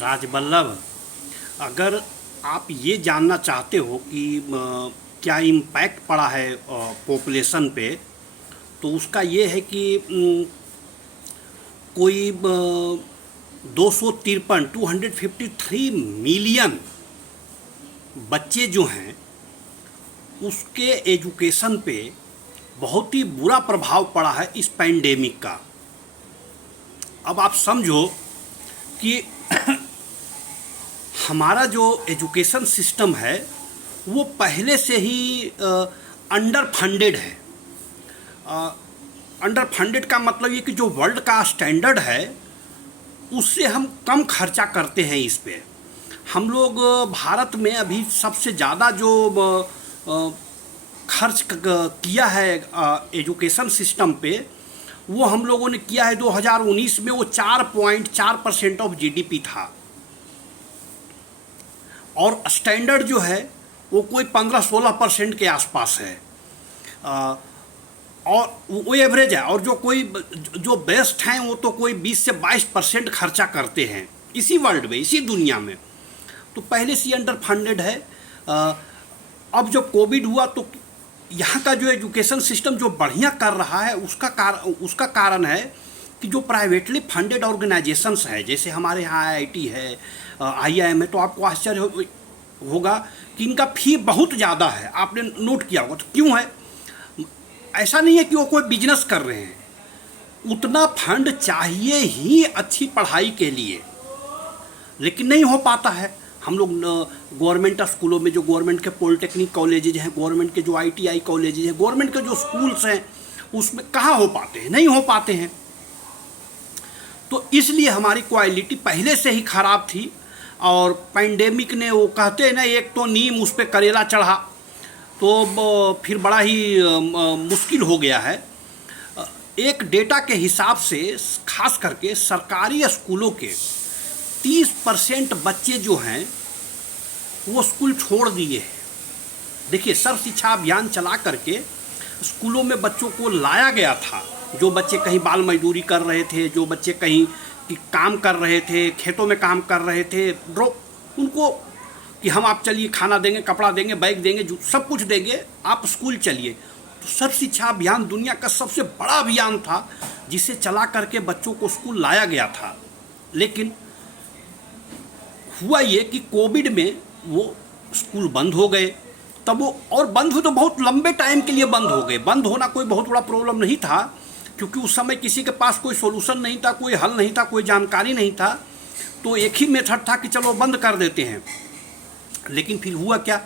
राजबल्लभ, अगर आप ये जानना चाहते हो कि क्या इम्पैक्ट पड़ा है पॉपुलेशन पे, तो उसका ये है कि कोई 253 मिलियन बच्चे जो हैं उसके एजुकेशन पे बहुत ही बुरा प्रभाव पड़ा है इस पैंडेमिक का। अब आप समझो कि हमारा जो एजुकेशन सिस्टम है वो पहले से ही अंडर फंडेड है। अंडर फंडेड का मतलब ये कि जो वर्ल्ड का स्टैंडर्ड है उससे हम कम खर्चा करते हैं इस पे। हम लोग भारत में अभी सबसे ज़्यादा जो खर्च किया है एजुकेशन सिस्टम पे, वो हम लोगों ने किया है 2019 में, वो 4.4% ऑफ जीडीपी था। और स्टैंडर्ड जो है वो कोई 15-16% के आसपास है, और वो एवरेज है। और जो बेस्ट हैं वो तो कोई 20 से 22% खर्चा करते हैं इसी वर्ल्ड में, इसी दुनिया में। तो पहले से अंडर फंडेड है। अब जब कोविड हुआ तो यहाँ का जो एजुकेशन सिस्टम जो बढ़िया कर रहा है उसका कारण है कि जो प्राइवेटली फंडेड ऑर्गेनाइजेशंस हैं, जैसे हमारे यहाँ आईआईटी है, आईआईएम है, तो आपको आश्चर्य होगा कि इनका फी बहुत ज़्यादा है। आपने नोट किया होगा। तो क्यों है? ऐसा नहीं है कि वो कोई बिजनेस कर रहे हैं, उतना फंड चाहिए ही अच्छी पढ़ाई के लिए, लेकिन नहीं हो पाता है। हम लोग गवर्नमेंट स्कूलों में, जो गवर्नमेंट के पॉलिटेक्निक कॉलेजेज हैं, गवर्नमेंट के जो आईटीआई कॉलेजेज हैं, गवर्नमेंट के जो स्कूल्स हैं, उसमें कहाँ हो पाते हैं? नहीं हो पाते हैं। तो इसलिए हमारी क्वालिटी पहले से ही ख़राब थी। और पैंडेमिक ने, वो कहते हैं ना, एक तो नीम उस पर करेला चढ़ा, तो फिर बड़ा ही मुश्किल हो गया है। एक डेटा के हिसाब से खास करके सरकारी स्कूलों के 30% बच्चे जो हैं वो स्कूल छोड़ दिए हैं। देखिए, सर्व शिक्षा अभियान चला करके स्कूलों में बच्चों को लाया गया था। जो बच्चे कहीं बाल मजदूरी कर रहे थे, जो बच्चे कहीं काम कर रहे थे, खेतों में काम कर रहे थे, उनको कि हम आप चलिए, खाना देंगे, कपड़ा देंगे, बैग देंगे, सब कुछ देंगे, आप स्कूल चलिए। तो सर्व शिक्षा अभियान दुनिया का सबसे बड़ा अभियान था जिसे चला करके बच्चों को स्कूल लाया गया था। लेकिन हुआ ये कि कोविड में वो स्कूल बंद हो गए। तब वो, और बंद हुए तो बहुत लंबे टाइम के लिए बंद हो गए। बंद होना कोई बहुत बड़ा प्रॉब्लम नहीं था, क्योंकि उस समय किसी के पास कोई सोल्यूशन नहीं था, कोई हल नहीं था, कोई जानकारी नहीं था। तो एक ही मेथड था कि चलो बंद कर देते हैं। लेकिन फिर हुआ क्या,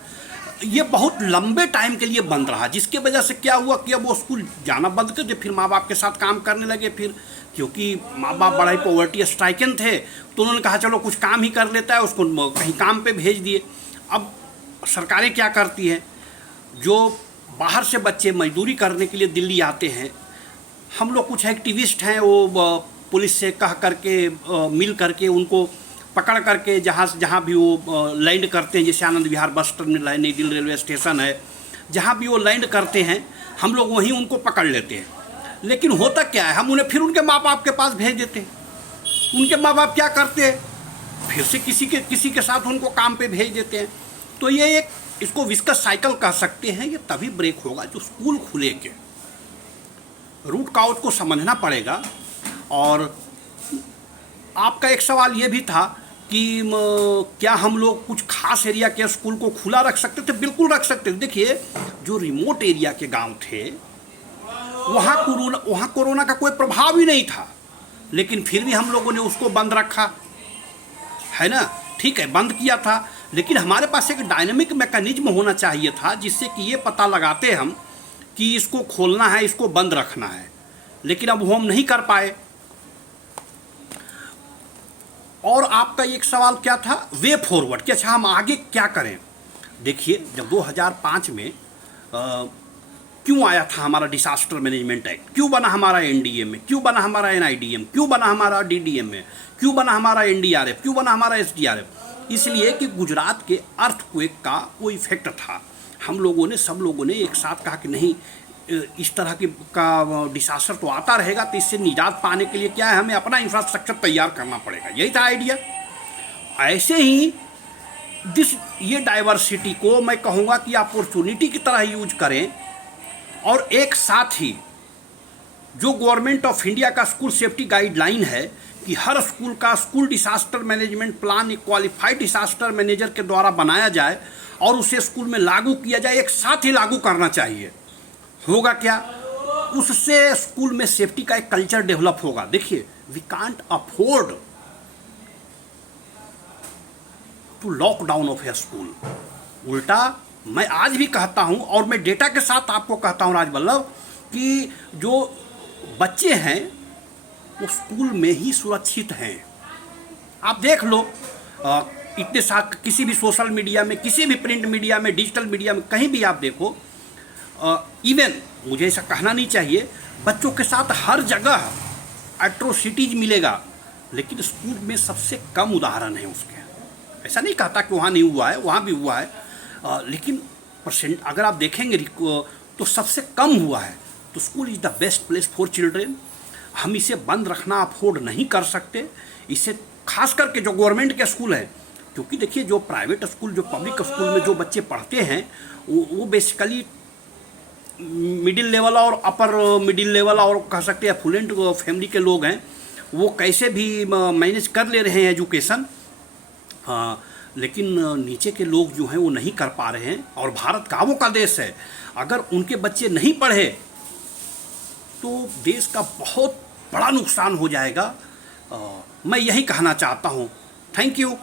ये बहुत लंबे टाइम के लिए बंद रहा, जिसके वजह से क्या हुआ कि अब वो स्कूल जाना बंद कर दिए। फिर माँ बाप के साथ काम करने लगे, फिर क्योंकि माँ बाप बड़ा ही पॉवर्टी स्ट्राइकन थे, तो उन्होंने कहा चलो कुछ काम ही कर लेता है, उसको कहीं काम पे भेज दिए। अब सरकारें क्या करती हैं, जो बाहर से बच्चे मजदूरी करने के लिए दिल्ली आते हैं, हम लोग कुछ एक्टिविस्ट हैं, वो पुलिस से कह करके मिल करके उनको पकड़ करके जहाँ भी वो लैंड करते हैं, जैसे आनंद विहार बस टर्मिनल है, नई दिल्ली रेलवे स्टेशन है, जहाँ भी वो लैंड करते हैं, हम लोग वहीं उनको पकड़ लेते हैं। लेकिन होता क्या है, हम उन्हें फिर उनके माँ बाप के पास भेज देते हैं। उनके माँ बाप क्या करते हैं, फिर से किसी के साथ उनको काम पे भेज देते हैं। तो ये एक, इसको विस्कस साइकिल कह सकते हैं। ये तभी ब्रेक होगा जो स्कूल खुलेंगे। रूट कॉज को समझना पड़ेगा। और आपका एक सवाल ये भी था कि क्या हम लोग कुछ खास एरिया के स्कूल को खुला रख सकते थे? बिल्कुल रख सकते थे। देखिए, जो रिमोट एरिया के गांव थे, वहाँ कोरोना का कोई प्रभाव ही नहीं था, लेकिन फिर भी हम लोगों ने उसको बंद रखा है ना। ठीक है, बंद किया था, लेकिन हमारे पास एक डायनेमिक मैकेनिज्म होना चाहिए था, जिससे कि ये पता लगाते हम कि इसको खोलना है, इसको बंद रखना है। लेकिन अब वो हम नहीं कर पाए। और आपका एक सवाल क्या था, वे फॉरवर्ड, कि अच्छा हम आगे क्या करें। देखिए, जब 2005 में क्यों आया था हमारा डिसास्टर मैनेजमेंट एक्ट, क्यों बना हमारा एनडीएम में, क्यों बना हमारा एनआईडीएम, क्यों बना हमारा डीडीएम में, क्यों बना हमारा एनडीआरएफ, क्यों बना हमारा एसडीआरएफ? इसलिए कि गुजरात के अर्थक्वेक का वो इफेक्ट था। हम लोगों ने, सब लोगों ने एक साथ कहा कि नहीं, इस तरह की का डिसास्टर तो आता रहेगा, तो इससे निजात पाने के लिए क्या है, हमें अपना इंफ्रास्ट्रक्चर तैयार करना पड़ेगा। यही था आइडिया। ऐसे ही ये डाइवर्सिटी को मैं कहूँगा कि अपॉर्चुनिटी की तरह यूज करें, और एक साथ ही जो गवर्नमेंट ऑफ इंडिया का स्कूल सेफ्टी गाइडलाइन है कि हर स्कूल का स्कूल डिसास्टर मैनेजमेंट प्लान एक क्वालिफाइड डिसास्टर मैनेजर के द्वारा बनाया जाए और उसे स्कूल में लागू किया जाए, एक साथ ही लागू करना चाहिए। होगा क्या, उससे स्कूल में सेफ्टी का एक कल्चर डेवलप होगा। देखिए, we can't afford to lockdown of a school. उल्टा मैं आज भी कहता हूं और मैं डेटा के साथ आपको कहता हूं राजवल्लभ, कि जो बच्चे हैं वो स्कूल में ही सुरक्षित हैं। आप देख लो, इतने साथ किसी भी सोशल मीडिया में, किसी भी प्रिंट मीडिया में, डिजिटल मीडिया में, कहीं भी आप देखो, इवन मुझे ऐसा कहना नहीं चाहिए, बच्चों के साथ हर जगह एट्रोसिटीज मिलेगा, लेकिन स्कूल में सबसे कम उदाहरण है उसके। ऐसा नहीं कहता कि वहाँ नहीं हुआ है, वहाँ भी हुआ है, लेकिन परसेंट अगर आप देखेंगे तो सबसे कम हुआ है। तो school is the best place for children. हम इसे बंद रखना अफोर्ड नहीं कर सकते। इसे खास करके जो गवर्नमेंट के स्कूल हैं, क्योंकि देखिए जो प्राइवेट स्कूल, जो पब्लिक स्कूल में जो बच्चे पढ़ते हैं वो बेसिकली मिडिल लेवल और अपर मिडिल लेवल और कह सकते हैं एफ्लुएंट फैमिली के लोग हैं। वो कैसे भी मैनेज कर ले रहे हैं एजुकेशन, लेकिन नीचे के लोग जो हैं वो नहीं कर पा रहे हैं। और भारत गाँवों का देश है, अगर उनके बच्चे नहीं पढ़े तो देश का बहुत बड़ा नुकसान हो जाएगा। मैं यही कहना चाहता हूँ। Thank you.